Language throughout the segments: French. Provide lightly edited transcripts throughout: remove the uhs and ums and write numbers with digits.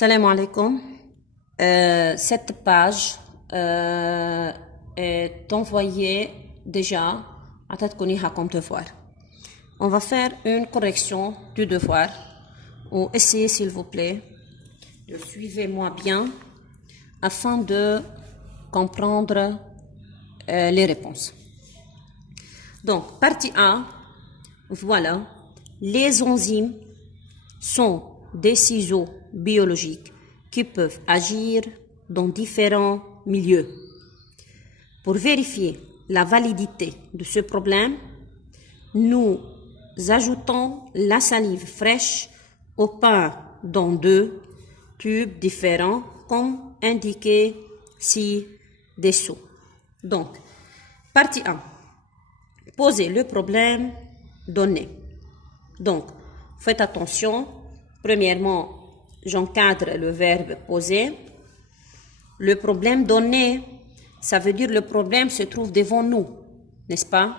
Salam alaikum. Cette page est envoyée déjà à Tatkouniha comme devoir. On va faire une correction du devoir. Ou essayez s'il vous plaît de suivez-moi bien afin de comprendre les réponses. Donc, partie A, voilà, les enzymes sont des ciseaux biologiques qui peuvent agir dans différents milieux. Pour vérifier la validité de ce problème, nous ajoutons la salive fraîche au pain dans deux tubes différents comme indiqué ci-dessous. Donc, partie 1. Posez le problème donné. Donc, faites attention. Premièrement, j'encadre le verbe poser. Le problème donné, ça veut dire le problème se trouve devant nous, n'est-ce pas?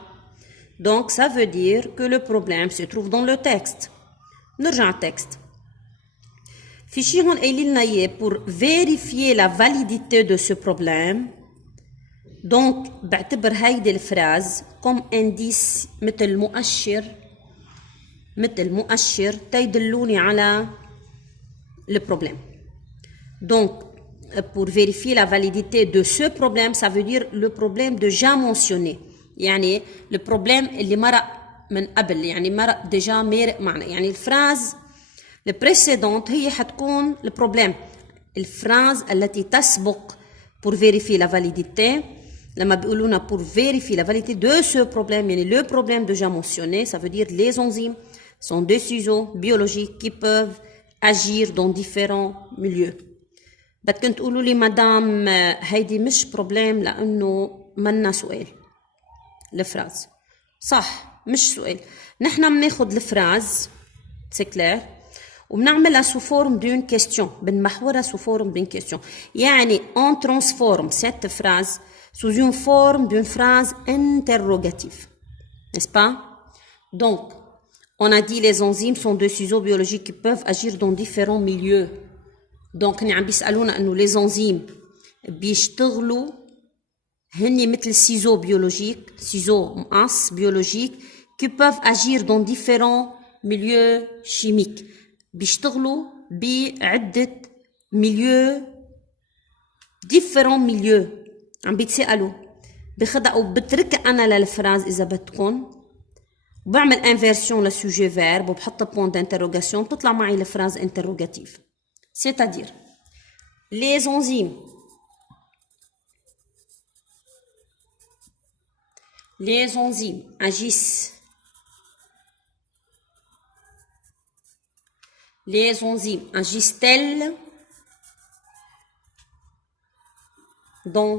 Donc, ça veut dire que le problème se trouve dans le texte. نرجع texte. في هون قايلين لنا اياه pour vérifier la validité de ce problème. Donc, بعتبر هيدي الفراز comme indice مثل مؤشر تيدلوني على le problème. Donc, pour vérifier la validité de ce problème, ça veut dire le problème déjà mentionné. يعني le problème اللي مرق من قبل، يعني مرق déjà مارق معنا. يعني الفراز البريسيدونت هي حتكون le problème. الفراز التي تسبق pour vérifier la validité. لما بيقولونا pour vérifier la validité de ce problème, يعني le problème déjà mentionné, ça veut dire les enzymes sont des ciseaux biologiques qui peuvent agir dans différents milieux. بدكم تقولوا لي مدام هيدي مش بروبليم لانه منا سؤال. الفراز صح مش سؤال. نحن بناخذ الفراز سي كلير وبنعملها sous forme d'une question، بنمحورها sous forme d'une question. يعني on transforme cette phrase sous une forme d'une phrase interrogative, n'est-ce pas? Donc, on a dit les enzymes sont des ciseaux biologiques qui peuvent agir dans différents milieux. Donc, nous avons dit les enzymes بيشتغلوا هني مثل ciseaux biologiques, ciseaux مقص biologiques qui peuvent agir dans différents milieux chimiques. بيشتغلوا بعدة milieux différents milieux. عم بيتسألوا بخدعوا بترك أنا للفراز إذا بدكم وبعمل انفيرسيون للسوجي فيرب وبحط بوان d'interrogation بتطلع معي الفراز interrogative. C'est-à-dire les enzymes agissent agissent-elles dans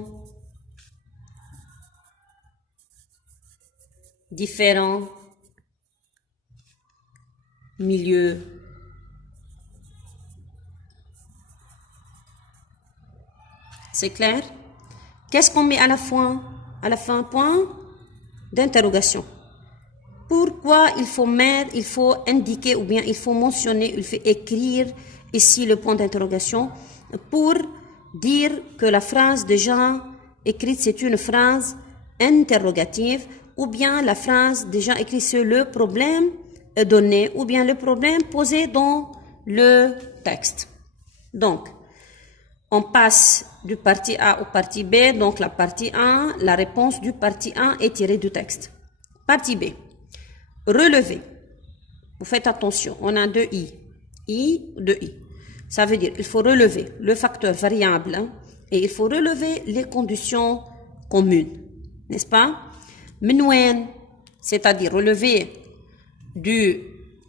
différents milieux. C'est clair? Qu'est-ce qu'on met à la fin? Point d'interrogation. Pourquoi il faut indiquer ou bien il faut mentionner, il faut écrire ici le point d'interrogation pour dire que la phrase déjà écrite c'est une phrase interrogative ou bien la phrase déjà écrite c'est le problème donné ou bien le problème posé dans le texte. Donc, on passe du partie A au partie B. Donc, la partie A, la réponse du partie A est tirée du texte. Partie B. Relever. Vous faites attention, on a deux I. Deux I. Ça veut dire il faut relever le facteur variable et il faut relever les conditions communes. N'est-ce pas? Menouen, c'est-à-dire relever du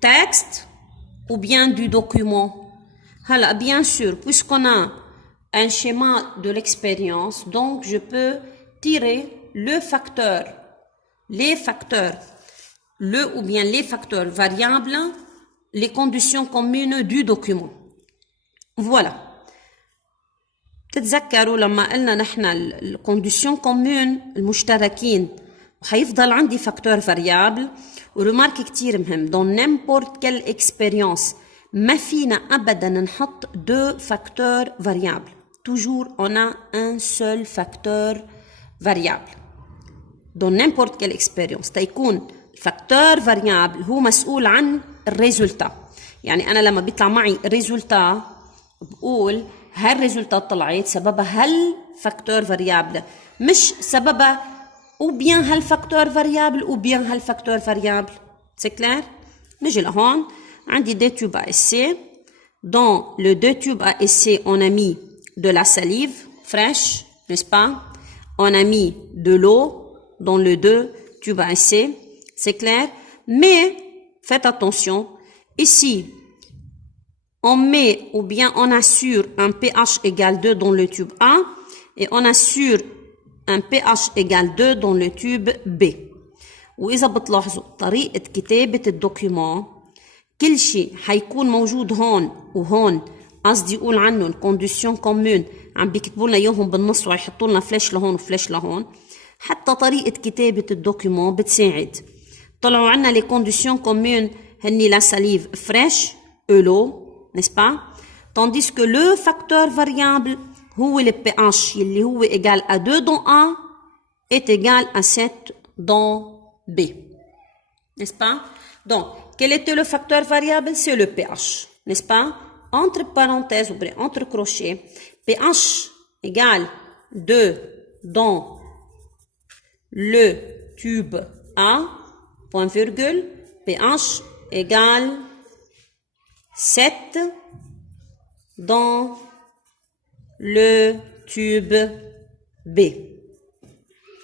texte ou bien du document. Alors, bien sûr, puisqu'on a un schéma de l'expérience, donc je peux tirer les facteurs, ou bien les facteurs variables, les conditions communes du document. Voilà. تتذكروا لما قلنا نحن الكونديسيون كومون المشتركين وحيفضل عندي فاكتور فاريابل. ورومارك كتير مهم dans n'importe quelle expérience ما فينا أبدا نحط deux facteurs variables. Toujours on a un seul facteur variable. Dans n'importe quelle expérience تيكون facteur variable هو مسؤول عن الريزولتا. يعني أنا لما بيطلع معي ريزولتا بقول هالريزولتا طلعت سببها هالفاكتور فاريابل مش سببها ou bien هالفاكتور فاريابل ou bien هالفاكتور فاريابل. C'est clair؟ نجي لهون عندي deux tubes à essai. Dans le deux tubes à essai on a mis de la salive fraîche, n'est-ce pas? On a mis de l'eau dans le deux tubes à essai. C'est clair? Mais faites attention, ici on met ou bien on assure un pH égale 2 dans le tube A et on assure un pH égale 2 dans le tube B. وإذا بتلاحظوا طريقة كتابة الدوكيومون كل شيء حيكون موجود هون وهون، قصدي يقول عنهم كونديسيون كومون عم بيكتبوا لنا اياهم بالنص ويحطوا لنا فلاش لهون وفلاش لهون. حتى طريقة كتابة الدوكيومون بتساعد. طلعوا عنا لي كونديسيون كومون هني لا ساليف فريش اولو، n'est-ce pas? Tandis que le facteur variable هو le pH اللي هو égal à 2 dans A est égal à 7 dans B. N'est-ce pas? Donc, quel était le facteur variable? C'est le pH. N'est-ce pas? Entre parenthèses, ou entre crochets, pH égale 2 dans le tube A, point virgule, pH égale 7 dans le tube B.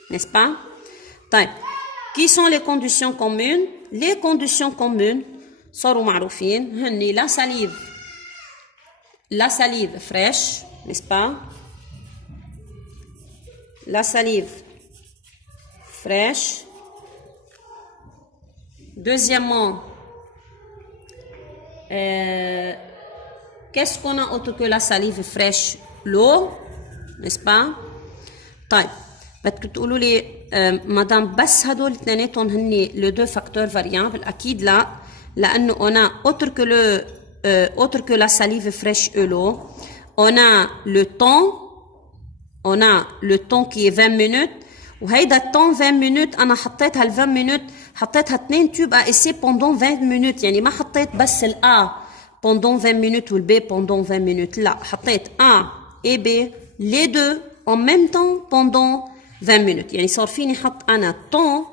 N'est-ce pas? طيب. Qui sont les conditions communes? Les conditions communes صاروا معروفين هني la salive fraîche, n'est-ce pas? La salive fraîche. Deuxièmement, qu'est-ce qu'on a autre que la salive fraîche? L'eau, n'est-ce pas? طيب بدكم تقولوا لي مدام بس هدول اثنيناتهم هني لو دو فاكتور فاريابل؟ اكيد لا، لانه on a autre que la salive fraîche et l'eau, on a le temps qui est 20 minutes. وهيدا التون 20 minutes انا حطيت هال 20 minutes حطيتها 2 tubes à essai pendant 20 minutes. يعني ما حطيت بس ال A pendant 20 minutes ou le B pendant 20 minutes. لا، حطيت A et B les deux en même temps pendant 20 minutes. يعني صار فيني حط أنا temps،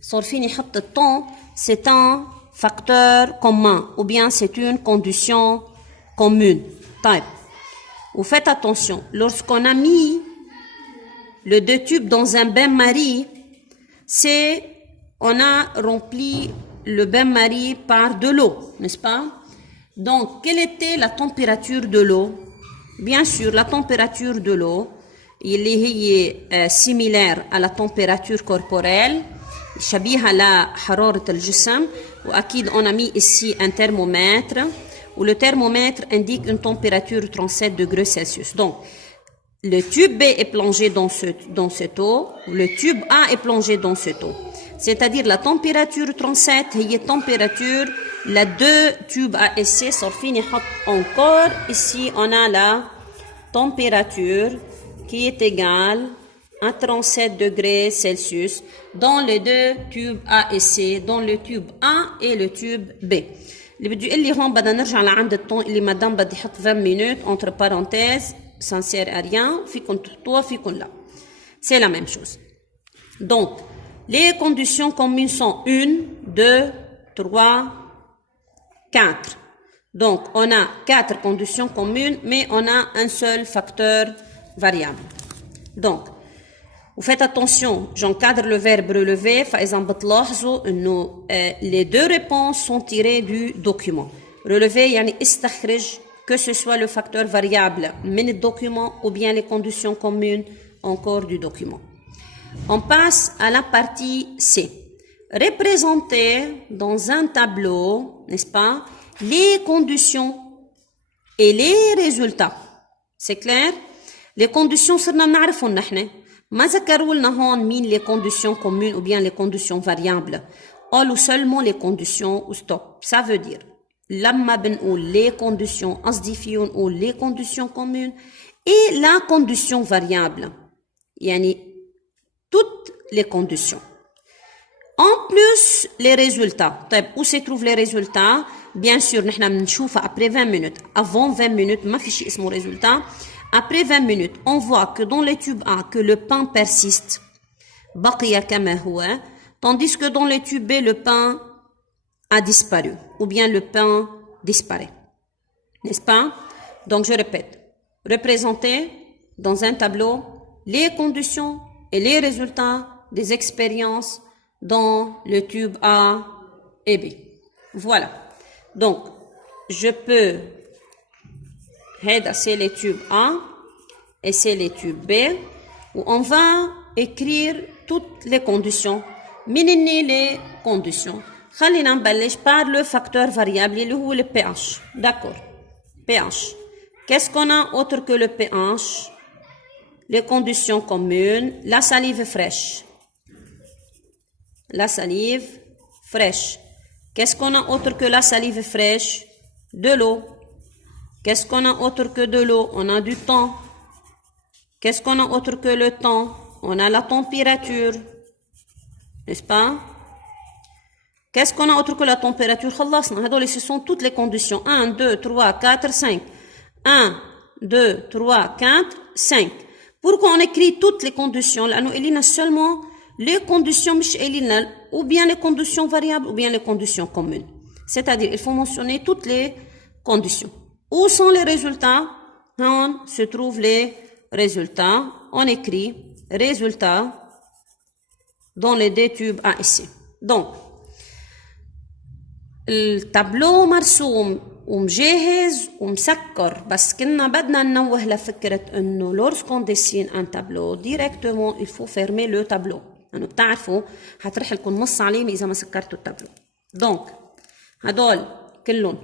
صار فيني حط التون c'est un facteur commun ou bien c'est une condition commune. طيب ou faites attention, lorsqu'on a mis le deux tubes dans un bain-marie, c'est on a rempli le bain-marie par de l'eau, n'est-ce pas? Donc quelle était la température de l'eau? Bien sûr la température de l'eau اللي هي similaire à la température corporelle شبيهة لحرارة الجسم. وأكيد on a mis ici un thermomètre où le thermomètre indique une température 37 degrés Celsius. Donc le tube B est plongé dans cette eau, le tube A est plongé dans cette eau. C'est-à-dire la température 37 هي température la deux tubes à essai. صار فيني حط encore ici on a la température qui est égale à 37 degrés Celsius dans les deux tubes A et C, dans le tube A et le tube B. اللي بده يقول لي هون بدنا نرجع لعند الطون اللي مدام بدي احط 20 minutes entre parenthèses, ça ne sert à rien, فيكم تحطوها فيكم لا. C'est la même chose. Donc, les conditions communes sont 1, 2, 3, 4. Donc, on a 4 conditions communes, mais on a un seul facteur variable. Donc, vous faites attention, j'encadre le verbe relever. فإذا بتلاحظوا إنه les deux réponses sont tirées du document. Relever يعني استخرج que ce soit le facteur variable من الdocument ou bien les conditions communes encore du document. On passe à la partie C. Représenter dans un tableau, n'est-ce pas, les conditions et les résultats. C'est clair? Les conditions صرنا بنعرفهم نحن. ما ذكروا لنا هون مين les conditions communes ou bien les conditions variables. قالوا seulement les conditions ou stop. Ça veut dire لما بنقول les conditions قصدي فيه نقول les conditions communes et la condition variable يعني toutes les conditions. En plus les résultats. طيب où se trouvent les résultats? Bien sûr نحن بنشوفها après 20 minutes. Avant 20 minutes ما في شيء اسمه résultat. Après 20 minutes, on voit que dans l'étude A que le pain persiste. بقي كما هو. Tandis que dans l'étude B le pain a disparu ou bien le pain disparaît. N'est-ce pas? Donc je répète. Représenter dans un tableau les conditions et les résultats des expériences dans le tube A et B. Voilà. Donc, je peux... c'est les tubes A et c'est les tubes B où on va écrire toutes les conditions. Minini les conditions. خلينا نبلش par le facteur variable اللي هو le pH. D'accord. pH. Qu'est-ce qu'on a autre que le pH? Les conditions communes. La salive fraîche. La salive fraîche. Qu'est-ce qu'on a autre que la salive fraîche? De l'eau. Qu'est-ce qu'on a autre que de l'eau? On a du temps. Qu'est-ce qu'on a autre que le temps? On a la température. N'est-ce pas? Qu'est-ce qu'on a autre que la température? Ce sont toutes les conditions. 1, 2, 3, 4, 5. 1, 2, 3, 4, 5. Pourquoi on écrit toutes les conditions? Là, nous élisons seulement les conditions, ou bien les conditions variables, ou bien les conditions communes. C'est-à-dire, il faut mentionner toutes les conditions. Où sont les résultats? On se trouvent les résultats. On écrit résultats dans les deux tubes A et C. Donc, التابلو مرسوم ومجهز ومسكر بس كنا بدنا ننوه لفكرة انه lorsqu'on dessine un tableau directement il faut fermer le tableau. لأنه بتعرفوا هترح لكم نص عليمي إذا ما سكرتوا التابلو. Donc هدول كلهم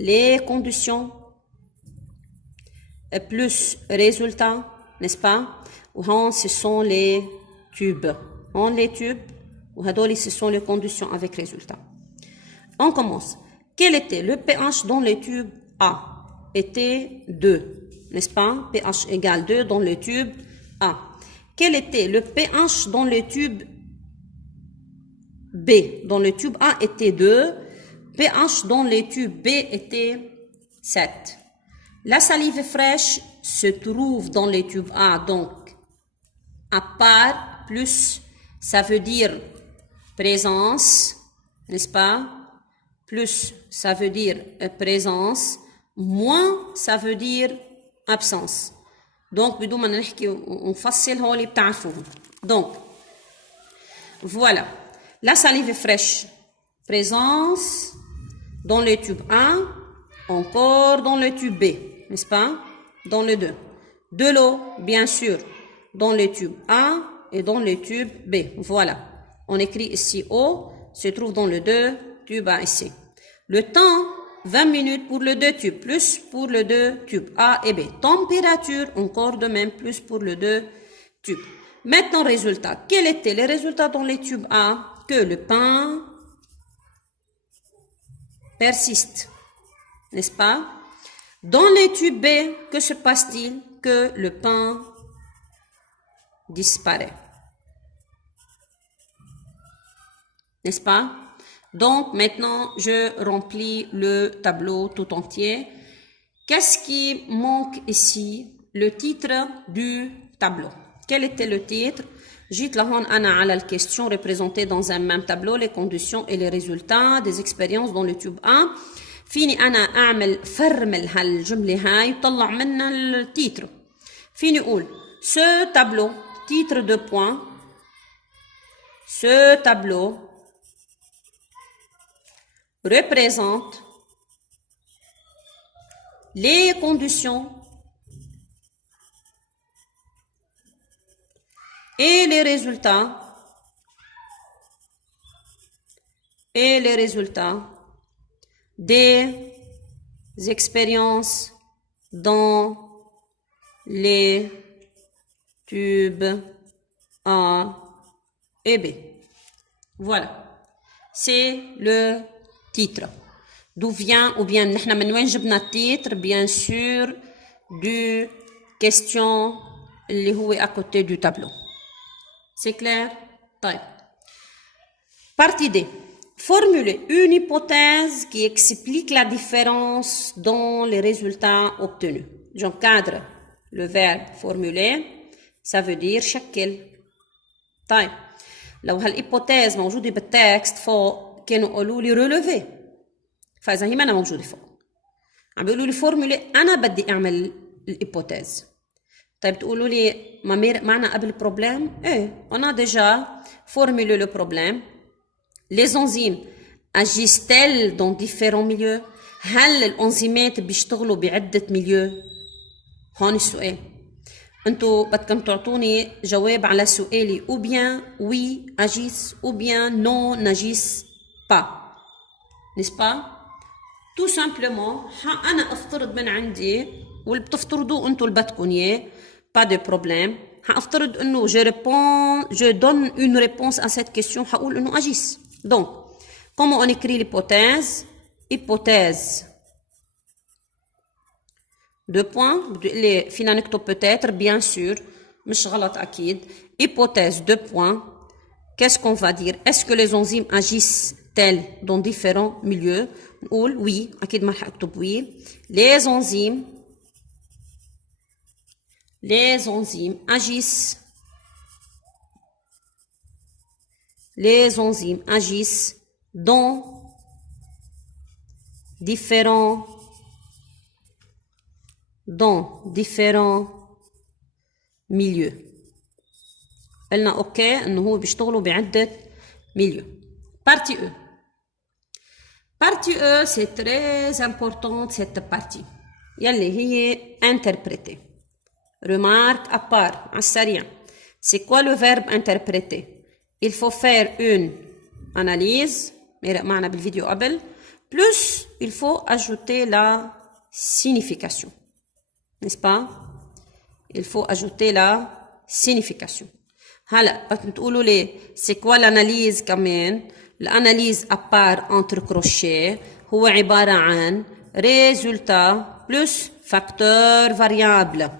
les conditions plus résultats, n'est-ce pas? وهون ce sont les tubes. On les tubes وهدول ce sont les conditions avec résultats. On commence. Quel était le pH dans le tube A? Était 2, n'est-ce pas? pH égale 2 dans le tube A. Quel était le pH dans le tube B? Dans le tube A était 2. pH dans le tube B était 7. La salive fraîche se trouve dans le tube A, donc à part plus, ça veut dire présence, n'est-ce pas? Plus, ça veut dire présence. Moins, ça veut dire absence. Donc, بدون ما نحكي ونفصل هولي بتعرفوهم. Donc, voilà. La salive fraîche, présence dans le tube A, encore dans le tube B, n'est-ce pas? Dans le 2. De l'eau, bien sûr, dans le tube A et dans le tube B. Voilà. On écrit ici O, se trouve dans le 2. Tube A ici. Le temps, 20 minutes pour le 2 tubes, plus pour le 2 tubes A et B. Température, encore de même, plus pour le 2 tubes. Maintenant, résultat. Quels étaient les résultats dans les tubes A? Que le pain persiste, n'est-ce pas? Dans les tubes B, que se passe-t-il? Que le pain disparaît. N'est-ce pas? Donc, maintenant, je remplis le tableau tout entier. Qu'est-ce qui manque ici? Le titre du tableau. Quel était le titre? جيت لهون أنا على الكيستيون représentée dans un même tableau les conditions et les résultats des expériences dans le tube A. فيني أنا أعمل فرمل هالجملة هاي وطلع منها التيتر. فيني أقول ce tableau, titre de point, ce tableau représente les conditions et les résultats des expériences dans les tubes A et B. Voilà, c'est le titre. d'où vient ou bien نحن من وين جبنا التيتر bien sûr du question اللي هو à côté du tableau. C'est clair? طيب. Partie D. Formuler une hypothèse qui explique la différence dans les résultats obtenus. J'encadre le verbe formuler, ça veut dire شكل. طيب لو هالhypothèse موجودة بالتكست فوق كانوا قالوا لي relever، فإذا هي ما أنا موجودة فوق عم بيقولوا لي فورمولي أنا بدي أعمل الhypothèse. طيب تقولوا لي ما معنا قبل problème؟ إيه on a déjà formulé le problème. Les enzymes agissent-elles dans différents milieux؟ هل الأنزيمات بيشتغلوا بعدة ميليو؟ هون السؤال. انتو بدكم تعطوني جواب على سؤالي ou bien oui agissent ou bien non n'agissent pas. n'est-ce pas? tout simplement أنا أفترض من عندي واللي بتفترضوه انتو اللي بدكم إياه pas de problème. هأفترض إنه je donne une réponse à cette question هقول إنه agissent. donc comment on écrit l'hypothèse؟ hypothèse deux points اللي فينا نكتب peut-être bien sûr مش غلط أكيد. hypothèse deux points. qu'est-ce qu'on va dire؟ est-ce que les enzymes agissent-elles dans différents milieux؟ نقول oui أكيد ما رح أكتب oui. les enzymes agissent dans différents milieux. قلنا اوكي انه هو بيشتغلوا بعدة milieux. partie E c'est très importante cette partie يلي هي interpréter. remarque à part على السريع. c'est quoi le verbe interpréter؟ il faut faire une analyse مرق معنا بالفيديو قبل plus il faut ajouter la signification. n'est-ce pas? il faut ajouter la signification. هلا بتقولوا لي c'est quoi l'analyse كمان؟ l'analyse à part entre crochets هو عبارة عن résultat plus facteur variable.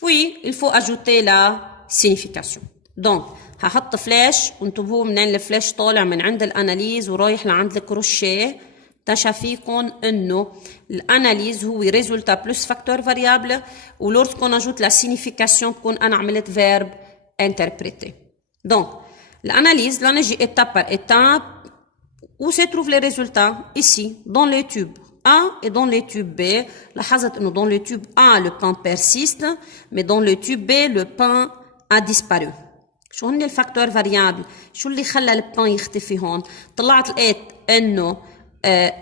puis il faut ajouter la signification. donc هحط فلاش وانتبهوا منين الفلاش طالع من عند الاناليز ورايح لعند الكروشيه. تشافيكم انه الاناليز هو ريزولتا بلس فاكتور فاريابل ولورسكون اجوت لا سينيفيكاسيون بكون انا عملت فيرب انتربريتي. دونك الاناليز لا نجي étape par étape. où se trouvent les résultats؟ ici dans les tubes A et dans les tubes B. لاحظت انه dans le tube A le pain persiste mais dans le tube B le pain a disparu. شو هن الفاكتور فاريابل؟ شو اللي خلى البان يختفي هون؟ طلعت لقيت انه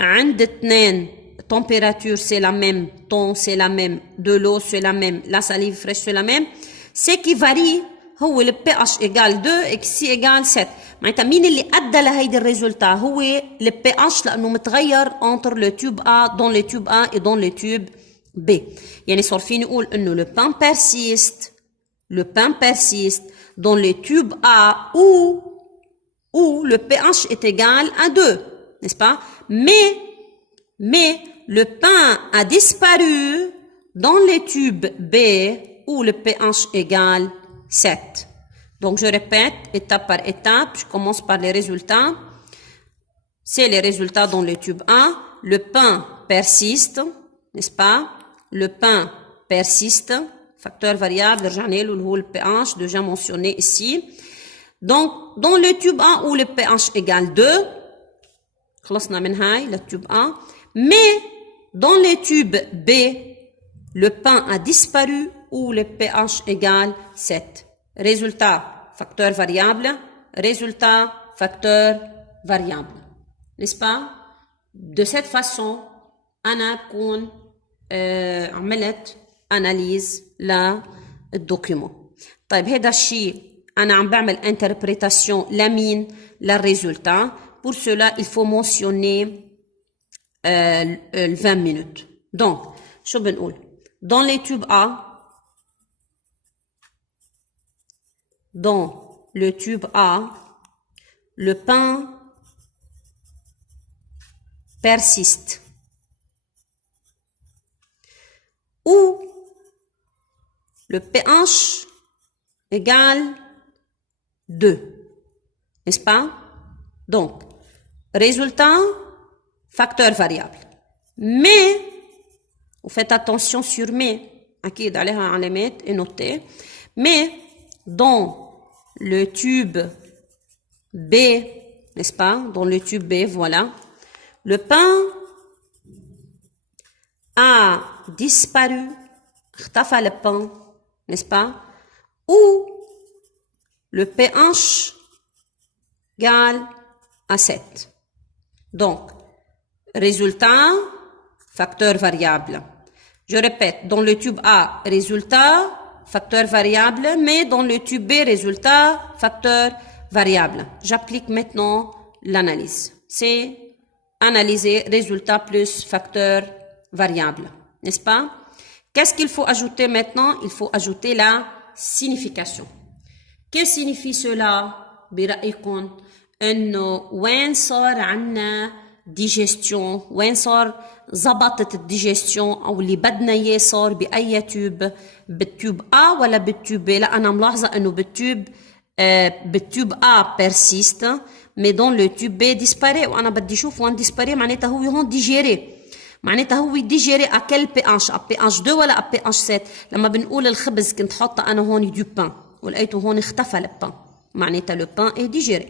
عند اثنين température c'est la même, temps c'est la même, de l'eau c'est la même, la salive fraîche c'est la même. ce qui varie هو le pH égale 2 et C égale 7. معناتها مين اللي ادى لهيدي الريزولتا؟ هو le pH لانه متغير entre le tube A dans le tube A et dans le tube B. يعني صار فيني اقول انه le pain persiste dans le tube A où le pH est égal à 2, n'est-ce pas? Mais le pain a disparu dans le tube B où le pH égale 7. Donc je répète étape par étape, je commence par les résultats. C'est les résultats dans le tube A. Le pain persiste, n'est-ce pas? Le pain persiste. Facteur variable, le pH, déjà mentionné ici. Donc, dans le tube A où le pH égale 2, le tube A, mais dans le tube B, le pain a disparu où le pH égale 7. Résultat, facteur variable, résultat, facteur variable. N'est-ce pas? De cette façon, أنا بكون عملت analyse للدوكيومون. طيب هذا الشيء أنا عم بعمل interprétation لمين؟ للريزولتا. pour cela il faut mentionner 20 minutes. donc شو بنقول؟ dans les tubes A, dans le tube A, le pain persiste ou le pH égale 2, n'est-ce pas? Donc, résultat, facteur variable. Mais, vous faites attention sur mais, أكيد عليها علامات et notez, mais dans le tube B, n'est-ce pas? Dans le tube B, voilà, le pain a disparu, اختفى le pain, n'est-ce pas? Ou le pH égale à 7. Donc, résultat, facteur variable. Je répète, dans le tube A, résultat, facteur variable, mais dans le tube B, résultat, facteur variable. J'applique maintenant l'analyse. C'est analyser résultat plus facteur variable, n'est-ce pas? Qu'est-ce qu'il faut ajouter maintenant? Il faut ajouter la signification. Que signifie cela برأيكم انه وين صار عنا digestion وين صار زبطت الديجستيون او اللي بدنا اياه صار باي تيوب بالتيوب A ولا بالتيوب B؟ لا انا ملاحظه انه بالتيوب A persiste mais dans le tube B disparaît وانا بدي اشوف وين disparaît معناتها هو هون ديجيري معناتها هو ديجيري à quel pH à pH 2 ولا à pH 7 لما بنقول الخبز كنت حاطه انا هون دو بان ولقيته هون اختفى البان معناتها لو بان اي ديجيري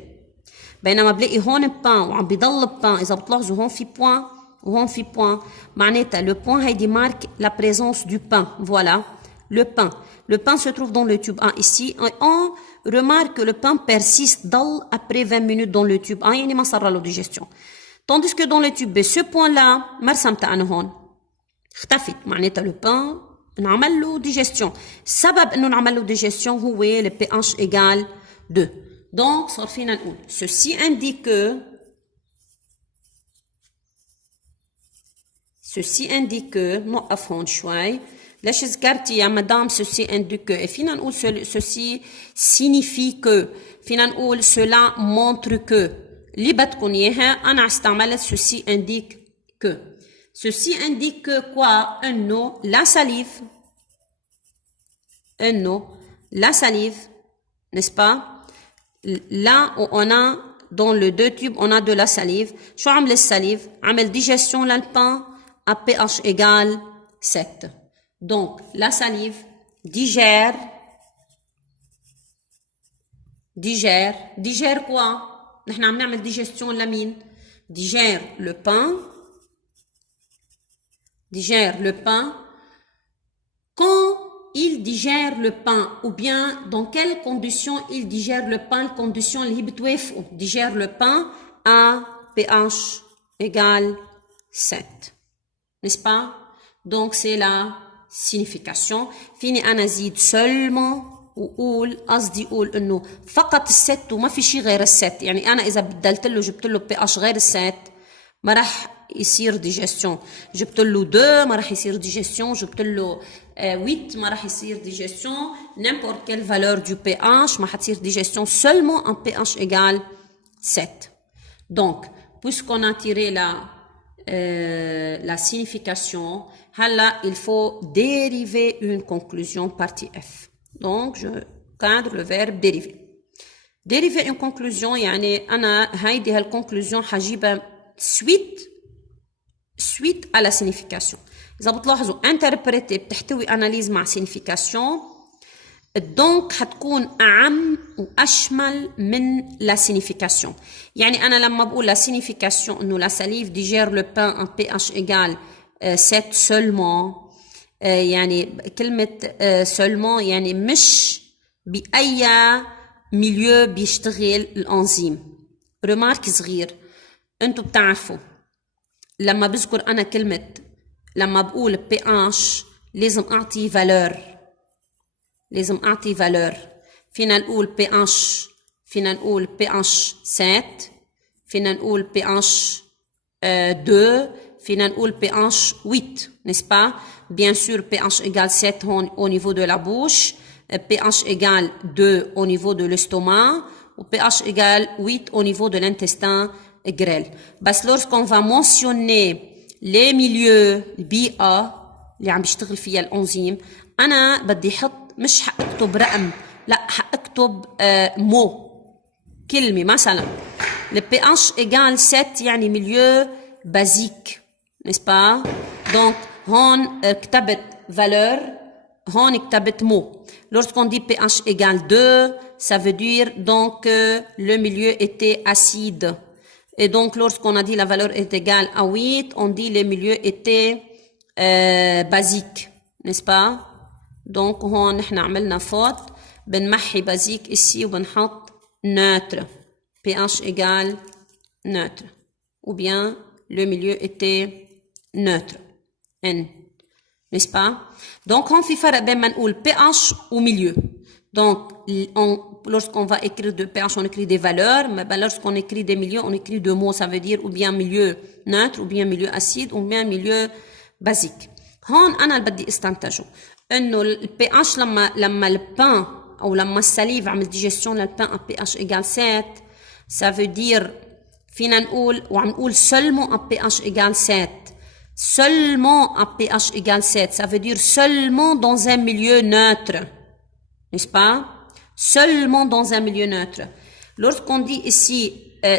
بينما بلاقي هون بان وعم بيضل بان اذا بتلاحظوا هون في بوان وهون في بوان معناتها لو بوان هيدي مارك لا بريزونس دو بان فوالا le pain se trouve dans le tube A ici et on remarque que le pain persiste ضل après 20 minutes dans le tube A يعني ما صار له digestion tandis que dans le tube B ce point là ما رسمتها انا هون اختفت معناتها le pain نعمل له digestion السبب انه نعمل له digestion هو le pH égale 2 donc صار فينا نقول ceci indique que نوقف هون شوي ليش ذكرتي يا مدام ceci indique que فينا نقول ceci signifie que فينا نقول cela montre que اللي بدكم اياها انا استعملت ceci indique que ceci indique que quoi انه la salive n'est-ce pas là où on a dans le deux tubes on a de la salive شو عمل السليف عمل digestion للبان à pH égale 7 donc la salive digère quoi نحن عم نعمل digestion لمين digère le pain quand il digère le pain ou bien dans quelles conditions il digère le pain conditions اللي هي بتوافقوا digère le pain à pH égale 7 n'est-ce pas donc c'est la signification فيني أنا زيد seulement وقول قصدي اقول انه فقط الست وما في شيء غير الست يعني انا اذا بدلت له جبت له بي اش غير الست ما راح يصير ديجستيون جبت له 2 ما راح يصير ديجستيون جبت له 8 ما راح يصير ديجستيون n'importe quelle valeur du pH ما حتصير ديجستيون seulement en pH égale 7 donc puisqu'on a tiré la signification هلا il faut dériver une conclusion partie F donc je cadre le verbe dériver dériver une conclusion يعني أنا هيدي هالconclusion حجيبها suite à la signification إذا بتلاحظوا interpréter بتحتوي analyse مع signification donc حتكون أعم وأشمل من la signification يعني أنا لما بقول la signification إنه la salive digère le pain en pH égale 7 seulement يعني كلمة seulement يعني مش بأي ميليو بيشتغل الأنزيم رمارك صغير انتو بتعرفوا لما بذكر أنا كلمة لما بقول pH لازم أعطي valeur فينا نقول pH 7 فينا نقول pH 2 فينا نقول pH 8 n'est-ce pas bien sûr pH égale 7 au niveau de la bouche pH égale 2 au niveau de l'estomac ou pH égale 8 au niveau de l'intestin grêle. بس lorsqu'on va mentionner les milieux البيئة اللي عم بيشتغل فيها الأنزيم أنا بدي حط مش حأكتب رقم لا حأكتب مو كلمة مثلا le pH égale 7 يعني milieu basique n'est-ce pas donc هون كتبت valeur هون كتبت mot lorsqu'on dit pH égale 2 ça veut dire donc le milieu était acide et donc lorsqu'on a dit la valeur est égale à 8 on dit le milieu était basique n'est-ce pas donc هون نحن عملنا faute بنمحي basique ici وبنحط neutre pH égale neutre ou bien le milieu était neutre N n'est-ce pas donc on fait فرق بين ما نقول pH ou milieu donc lorsqu'on va écrire de pH on écrit des valeurs mais lorsqu'on écrit des milieux on écrit deux mots ça veut dire ou bien milieu neutre ou bien milieu acide ou bien milieu basique هون أنا اللي بدي استنتجه إنه ال pH لما البان أو لما السليف عمل digestion للبان à pH égale 7 ça veut dire فينا نقول وعم نقول seulement à pH égale 7 seulement à pH égale 7 ça veut dire seulement dans un milieu neutre n'est-ce pas seulement dans un milieu neutre lorsqu'on dit ici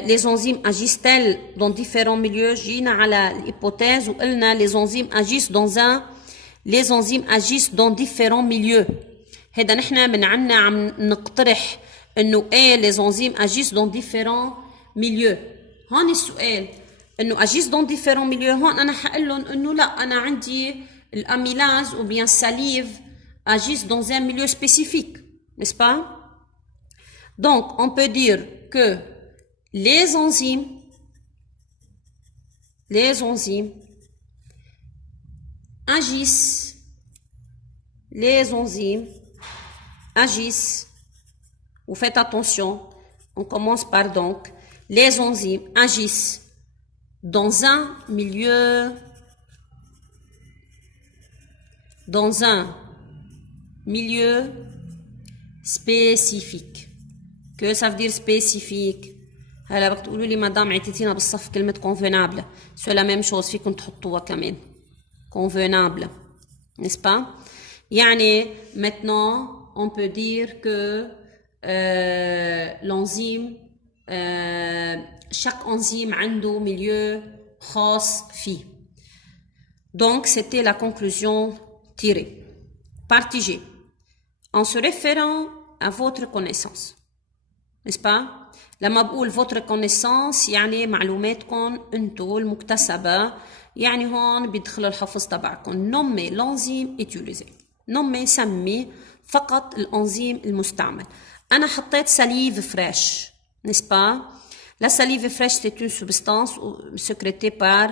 les enzymes agissent-elles dans différents milieux جينا على l'hypothèse وقلنا les enzymes agissent dans différents milieux هذا نحن من عنا عم نقترح انه les enzymes agissent dans différents milieux هون السؤال انه agissent dans différents milieux هون انا حقول لهم انه لا انا عندي الاميلاز ou bien salive agissent dans un milieu spécifique n'est-ce pas donc on peut dire que les enzymes agissent vous faites attention on commence par donc les enzymes agissent dans un milieu spécifique que ça veut dire spécifique هلا بدك تقولوا لي مدام عطيتينا بالصف كلمة convenable c'est la même chose فيكم تحطوها كمان convenable n'est-ce pas يعني maintenant on peut dire que l'enzyme chaque enzyme عنده milieu خاص فيه donc c'était la conclusion tirée partie G en se référant à votre connaissance n'est-ce pas لما بقول votre connaissance يعني معلوماتكم انتو المكتسبة يعني هون بيدخل الحفظ تبعكم nommer l'enzyme utilisé nommer سمي فقط الانزيم المستعمل أنا حطيت salive fraîche n'est-ce pas la salive fraîche c'est une substance sécrétée par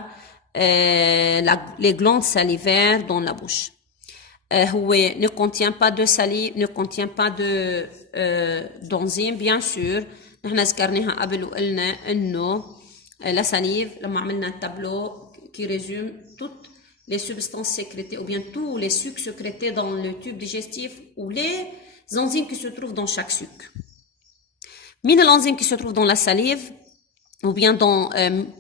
les glandes salivaires dans la bouche هو ne contient pas de salive ne contient pas de d'enzyme bien sûr نحن ذكرناها قبل وقلنا انه la salive لما عملنا التابلو qui résume toutes les substances sécrétées ou bien tous les sucs sécrétés dans le tube digestif ou les enzymes qui se trouvent dans chaque suc. Mille enzymes qui se trouvent dans la salive ou bien dans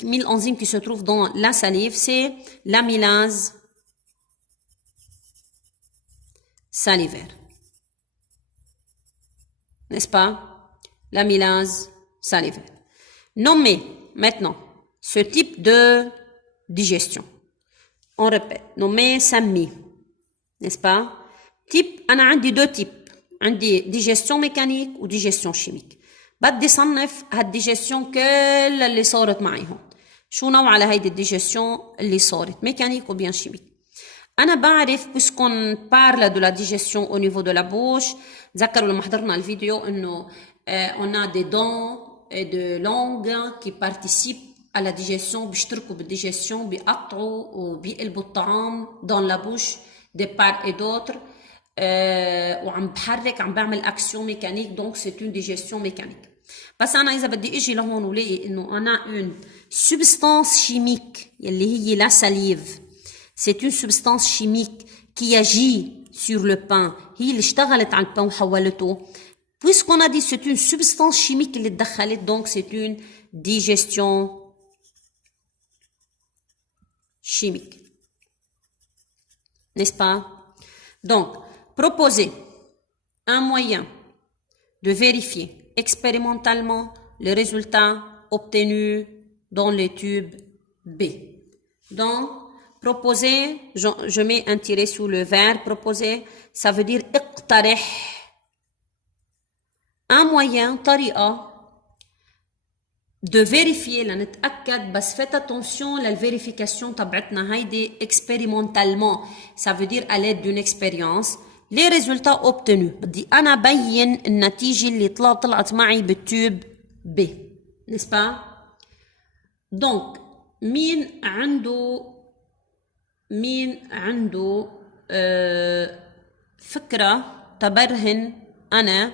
1000 enzymes qui se trouvent dans la salive, c'est l'amylase salivaire. N'est-ce pas? L'amylase salivaire. Nommez maintenant ce type de digestion. On répète. Nommez Sami. N'est-ce pas? Type, أنا عندي deux types. عندي digestion mécanique و digestion chimique. بدي صنف هالديجيستيون كل اللي صارت معي هون. شو نوع على هيدي الديجيستيون اللي صارت ميكانيك ou bien chimique. أنا بعرف puisqu'on parle de la digestion au niveau de la bouche. تذكروا لما حضرنا الفيديو إنه on a des dents et de langues qui participent à la digestion بيشتركوا بالديجيستيون بيقطعوا وبيقلبوا الطعام dans la bouche de part et d'autre وعم بحرك عم بعمل action mécanique donc c'est une digestion mécanique بس أنا إذا بدي إجي لهون ولاقي إنه أنا une substance chimique اللي هي la salive c'est une substance chimique qui agit sur le pain هي اللي اشتغلت على البان وحولته puisqu'on a dit c'est une substance chimique اللي تدخلت donc c'est une digestion chimique. N'est-ce pas? Donc, proposer un moyen de vérifier expérimentalement les résultats obtenus dans les tubes B. Donc, proposer, je mets un tiret sous le verbe, proposer, ça veut dire اقترح. Un moyen, طريقة de vérifier, لنتأكد بس faites attention للvérification تبعتنا هيدي expérimentalement. Ça veut dire à l'aide d'une expérience. Les résultats obtenus. بدي أنا بين النتيجة اللي طلعت معي بالتوب B. N'est-ce pas? Donc, مين عنده فكرة تبرهن أنا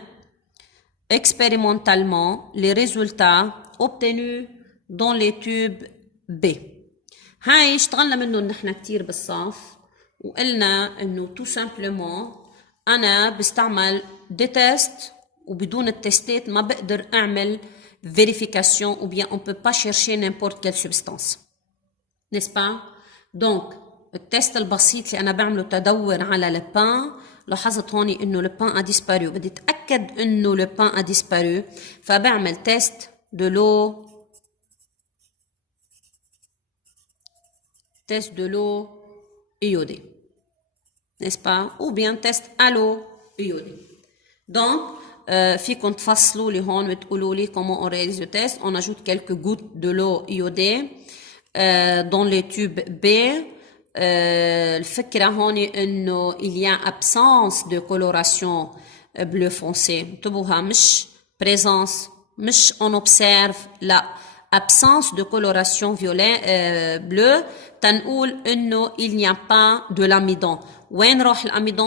expérimentalement les résultats obtenus dans les tubes B. هاي اشتغلنا منه نحن كتير بالصف وقلنا انه tout simplement انا بستعمل دي تيست وبدون التستات ما بقدر اعمل vérification ou bien on peut pas chercher n'importe quelle substance. N'est-ce pas? Donc التست البسيط اللي انا بعمله تدور على البان. لاحظت هوني انه البان a disparu بدي اتاكد انه البان a disparu فبعمل تيست de l'eau iodée. N'est-ce pas? Ou bien test à l'eau iodée. Donc فيكم تفصلوا لي هون وتقولوا لي comment on réalise le test. On ajoute quelques gouttes de l'eau iodée dans les tubes B. الفكرة هون إنه il y a absence de coloration bleu foncé. انتبهوا مش présence مش on observe لا absence de coloration violet bleu تنقول إنه il n'y a pas de l'amidon. وين راح الأميدون؟